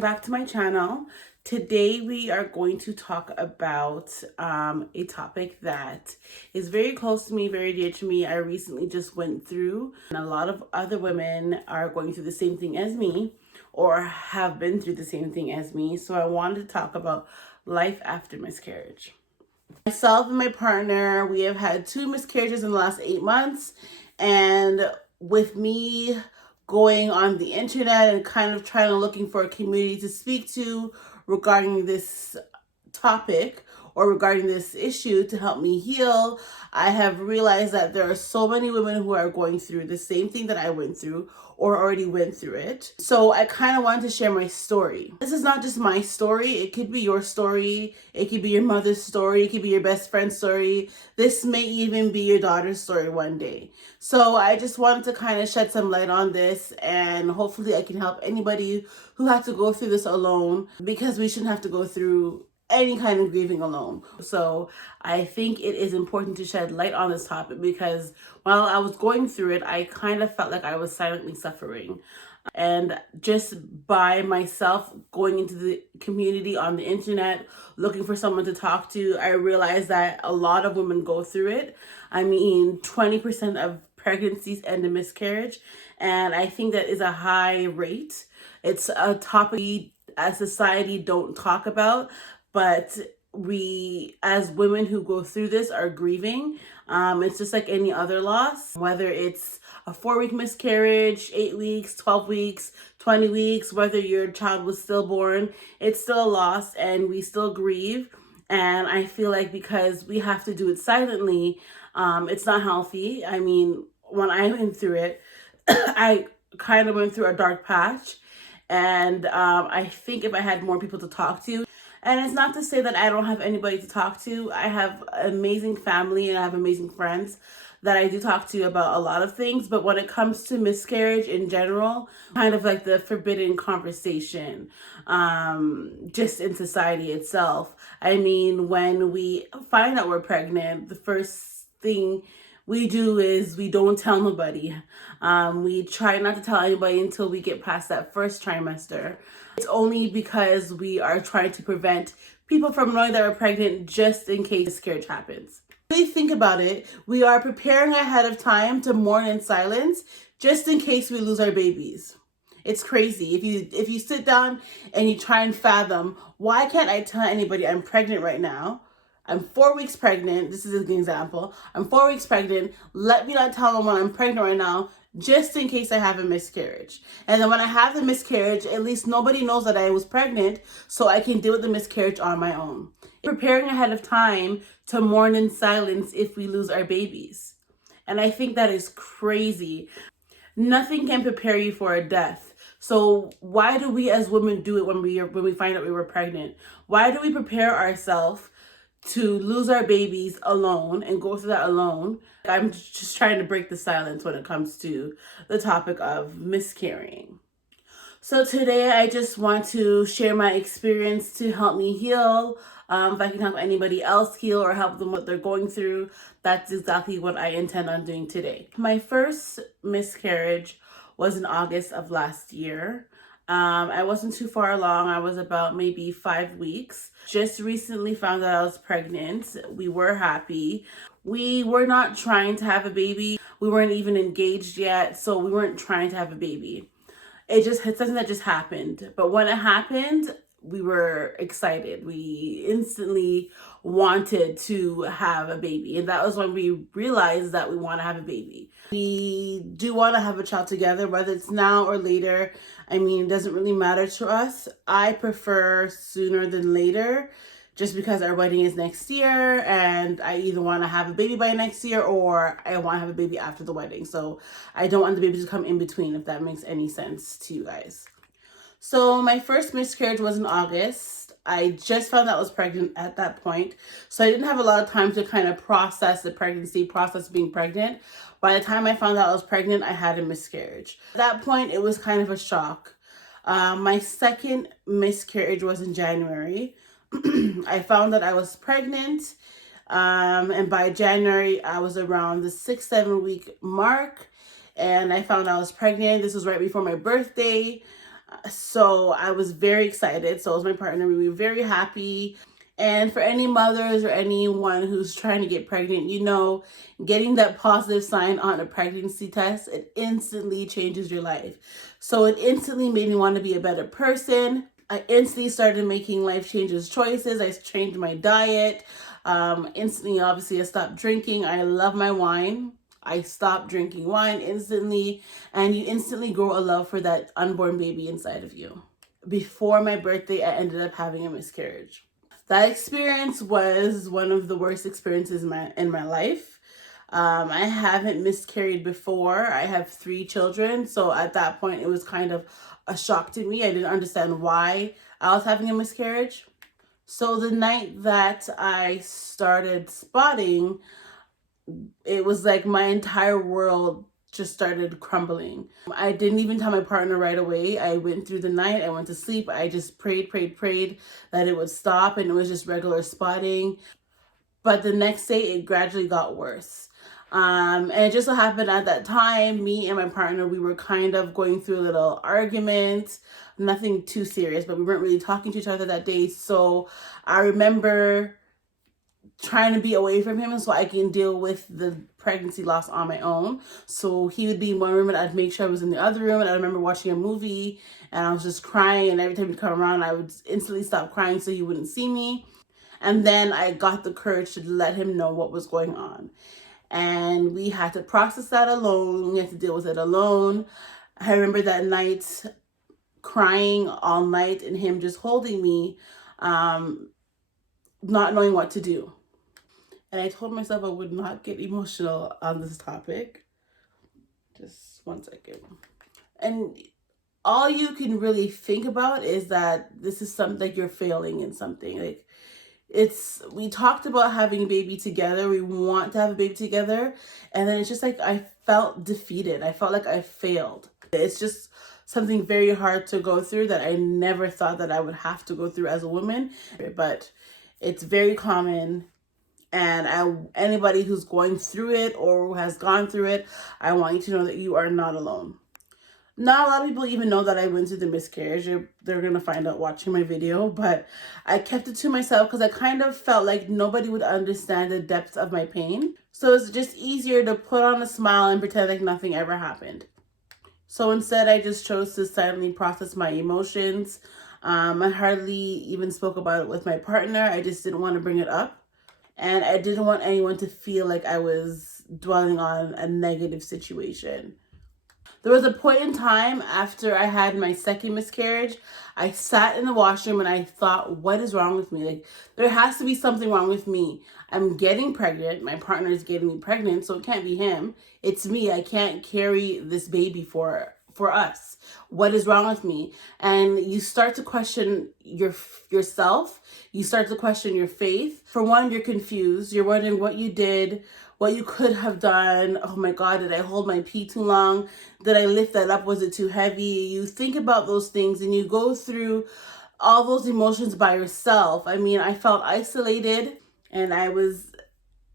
back to my channel. Today we are going to talk about a topic that is very close to me, very dear to me. I recently just went through, and a lot of other women are going through the same thing as me or have been through the same thing as me. So I wanted to talk about life after miscarriage. Myself and my partner, we have had 2 miscarriages in the last 8 months, and with me going on the internet and kind of trying to looking for a community to speak to regarding this topic or regarding this issue to help me heal, I have realized that there are so many women who are going through the same thing that I went through or already went through it. So I kind of wanted to share my story. This is not just my story. It could be your story. It could be your mother's story. It could be your best friend's story. This may even be your daughter's story one day. So I just wanted to kind of shed some light on this, and hopefully I can help anybody who has to go through this alone, because we shouldn't have to go through any kind of grieving alone. So I think it is important to shed light on this topic, because while I was going through it, I kind of felt like I was silently suffering. And just by myself going into the community on the internet, looking for someone to talk to, I realized that a lot of women go through it. I mean, 20% of pregnancies end in miscarriage, and I think that is a high rate. It's a topic we as society don't talk about, but we as women who go through this are grieving. It's just like any other loss, whether it's a 4-week miscarriage, 8 weeks, 12 weeks, 20 weeks, whether your child was stillborn, it's still a loss and we still grieve. And I feel like because we have to do it silently, it's not healthy. I mean, when I went through it, I kind of went through a dark patch. And I think if I had more people to talk to, and it's not to say that I don't have anybody to talk to. I have amazing family and I have amazing friends that I do talk to about a lot of things. But when it comes to miscarriage in general, kind of like the forbidden conversation, just in society itself. I mean, when we find out we're pregnant, the first thing we do is we don't tell nobody. We try not to tell anybody until we get past that first trimester. It's only because we are trying to prevent people from knowing that we're pregnant just in case miscarriage happens. Really think about it, we are preparing ahead of time to mourn in silence just in case we lose our babies. It's crazy. If you sit down and you try and fathom, why can't I tell anybody I'm pregnant right now? I'm 4 weeks pregnant. This is an example. I'm 4 weeks pregnant. Let me not tell them I'm pregnant right now, just in case I have a miscarriage. And then when I have the miscarriage, at least nobody knows that I was pregnant, so I can deal with the miscarriage on my own. Preparing ahead of time to mourn in silence if we lose our babies. And I think that is crazy. Nothing can prepare you for a death. So why do we as women do it when we find out we were pregnant? Why do we prepare ourselves to lose our babies alone and go through that alone? I'm just trying to break the silence when it comes to the topic of miscarrying. So today I just want to share my experience to help me heal. If I can help anybody else heal or help them what they're going through, that's exactly what I intend on doing today. My first miscarriage was in August of last year. I wasn't too far along. I was about maybe 5 weeks. Just recently found out I was pregnant. We were happy. We were not trying to have a baby. We weren't even engaged yet, so we weren't trying to have a baby. It's something that just happened. But when it happened, we were excited. We instantly wanted to have a baby. And that was when we realized that we want to have a baby. We do want to have a child together, whether it's now or later. I mean, it doesn't really matter to us. I prefer sooner than later, just because our wedding is next year and I either want to have a baby by next year or I want to have a baby after the wedding. So I don't want the baby to come in between, if that makes any sense to you guys. So my first miscarriage was in August. I just found out I was pregnant at that point. So I didn't have a lot of time to kind of process the pregnancy, process being pregnant. By the time I found out I was pregnant, I had a miscarriage. At that point, it was kind of a shock. My second miscarriage was in January. I found that I was pregnant. And by January, I was around the 6-7 week mark. And I found I was pregnant. This was right before my birthday. So I was very excited. So was my partner. We were very happy. And for any mothers or anyone who's trying to get pregnant, you know, getting that positive sign on a pregnancy test, it instantly changes your life. So it instantly made me want to be a better person. I instantly started making life changes choices. I changed my diet. Instantly, obviously, I stopped drinking. I love my wine. I stopped drinking wine instantly, and you instantly grow a love for that unborn baby inside of you. Before my birthday, I ended up having a miscarriage. That experience was one of the worst experiences in my life. I haven't miscarried before. I have 3 children, so at that point, it was kind of a shock to me. I didn't understand why I was having a miscarriage. So the night that I started spotting, it was like my entire world just started crumbling. I didn't even tell my partner right away. I went through the night, I went to sleep, I just prayed that it would stop, and it was just regular spotting. But the next day it gradually got worse. And it just so happened at that time, me and my partner, we were kind of going through a little argument, nothing too serious, but we weren't really talking to each other that day. So I remember trying to be away from him so I can deal with the pregnancy loss on my own. So he would be in one room and I'd make sure I was in the other room. And I remember watching a movie and I was just crying, and every time he'd come around, I would instantly stop crying so he wouldn't see me. And then I got the courage to let him know what was going on. And we had to process that alone. We had to deal with it alone. I remember that night crying all night and him just holding me, not knowing what to do. And I told myself I would not get emotional on this topic. Just one second. And all you can really think about is that this is something, like, you're failing in something. Like, we talked about having a baby together. We want to have a baby together. And then it's just like I felt defeated. I felt like I failed. It's just something very hard to go through that I never thought that I would have to go through as a woman. But it's very common. And anybody who's going through it or who has gone through it, I want you to know that you are not alone. Not a lot of people even know that I went through the miscarriage. They're going to find out watching my video, but I kept it to myself because I kind of felt like nobody would understand the depth of my pain. So it's just easier to put on a smile and pretend like nothing ever happened. So instead, I just chose to silently process my emotions. I hardly even spoke about it with my partner. I just didn't want to bring it up. And I didn't want anyone to feel like I was dwelling on a negative situation. There was a point in time after I had my second miscarriage, I sat in the washroom and I thought, what is wrong with me? Like, there has to be something wrong with me. I'm getting pregnant. My partner is getting me pregnant, so it can't be him. It's me. I can't carry this baby for us. What is wrong with me? And you start to question yourself. You start to question your faith. For one, you're confused. You're wondering what you did, what you could have done. Oh my God, did I hold my pee too long? Did I lift that up? Was it too heavy? You think about those things and you go through all those emotions by yourself. I mean, I felt isolated and I was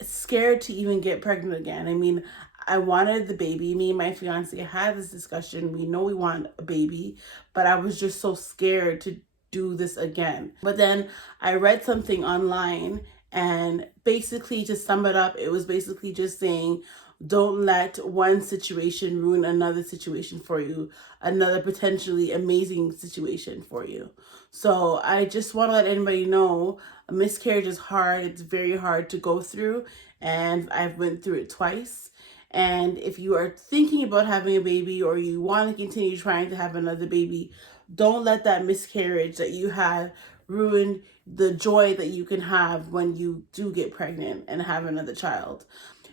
scared to even get pregnant again. I mean, I wanted the baby. Me and my fiance had this discussion. We know we want a baby, but I was just so scared to do this again. But then I read something online, and basically, to sum it up, it was basically just saying, don't let one situation ruin another situation for you, another potentially amazing situation for you. So I just want to let anybody know, a miscarriage is hard. It's very hard to go through, and I've went through it twice. And if you are thinking about having a baby or you want to continue trying to have another baby, don't let that miscarriage that you had ruin the joy that you can have when you do get pregnant and have another child.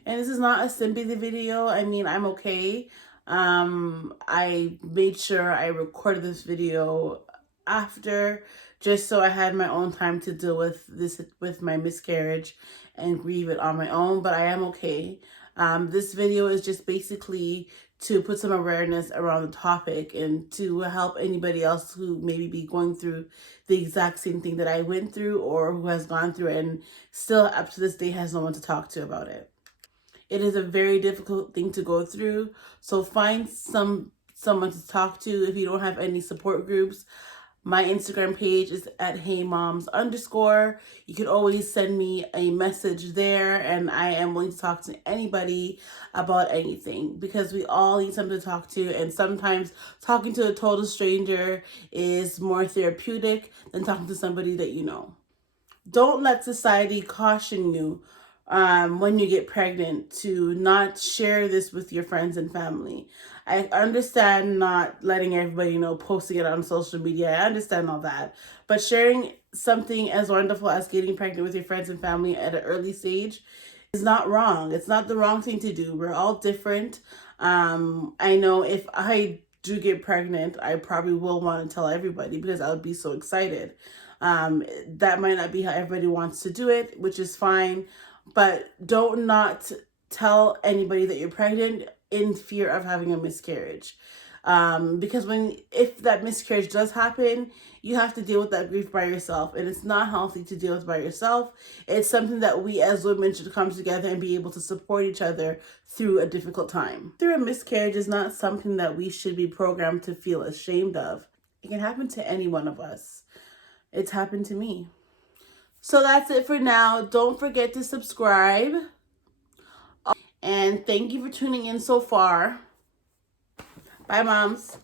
And this is not a sympathy video. I mean, I'm okay. I made sure I recorded this video after, just so I had my own time to deal with this, with my miscarriage, and grieve it on my own, but I am okay. This video is just basically to put some awareness around the topic and to help anybody else who maybe be going through the exact same thing that I went through, or who has gone through it and still up to this day has no one to talk to about it. It is a very difficult thing to go through. So find some someone to talk to, if you don't have any support groups, my Instagram page is at heymoms_. You can always send me a message there, and I am willing to talk to anybody about anything, because we all need something to talk to, and sometimes talking to a total stranger is more therapeutic than talking to somebody that you know. Don't let society caution you when you get pregnant to not share this with your friends and family. I understand not letting everybody know, posting it on social media. I understand all that. But sharing something as wonderful as getting pregnant with your friends and family at an early stage is not wrong. It's not the wrong thing to do. We're all different. I know if I do get pregnant, I probably will want to tell everybody, because I would be so excited. That might not be how everybody wants to do it, which is fine, but don't not tell anybody that you're pregnant in fear of having a miscarriage. Because if that miscarriage does happen, you have to deal with that grief by yourself, and it's not healthy to deal with by yourself. It's something that we as women should come together and be able to support each other through a difficult time. Through a miscarriage is not something that we should be programmed to feel ashamed of. It can happen to any one of us. It's happened to me. So that's it for now. Don't forget to subscribe. And thank you for tuning in so far. Bye, moms.